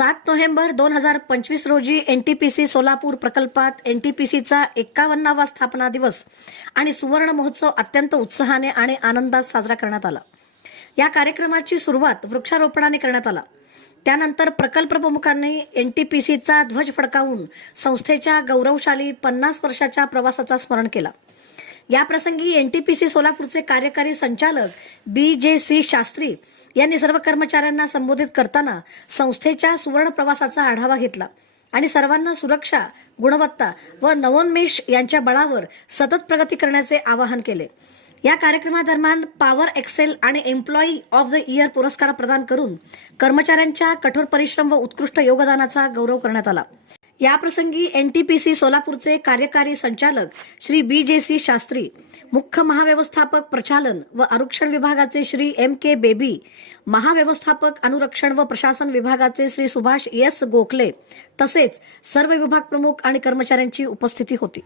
सात नोव्हेंबर दोन हजार पंचवीस रोजी एनटीपीसी सोलापूर प्रकल्पात एनटीपीसीचा एक्कावन्नावा स्थापना दिवस आणि सुवर्ण महोत्सव अत्यंत उत्साहाने आणि आनंदात साजरा करण्यात आला. या कार्यक्रमाची सुरुवात वृक्षारोपणाने करण्यात आला. त्यानंतर प्रकल्प प्रमुखांनी एनटीपीसीचा ध्वज फडकावून संस्थेच्या गौरवशाली पन्नास वर्षाच्या प्रवासाचा स्मरण केला. याप्रसंगी एनटीपीसी सोलापूरचे कार्यकारी संचालक बी जे सी शास्त्री यांनी सर्व कर्मचाऱ्यांना संबोधित करताना संस्थेच्या सुवर्ण प्रवासाचा आढावा घेतला आणि सर्वांना सुरक्षा गुणवत्ता व नवोन्मेष यांच्या बळावर सतत प्रगती करण्याचे आवाहन केले. या कार्यक्रमादरम्यान पॉवर एक्सेल आणि एम्प्लॉई ऑफ द इयर पुरस्कार प्रदान करून कर्मचाऱ्यांच्या कठोर परिश्रम व उत्कृष्ट योगदानाचा गौरव करण्यात आला. याप्रसंगी एन टी पी सी सोलापूरचे कार्यकारी संचालक Shri B J C Shastri मुख्य महाव्यवस्थापक प्रचालन व आरक्षण विभागाचे श्री एम के बेबी महाव्यवस्थापक अनुरक्षण व प्रशासन विभागाचे श्री सुभाष एस गोखले तसेच सर्व विभाग प्रमुख आणि कर्मचाऱ्यांची उपस्थिती होती.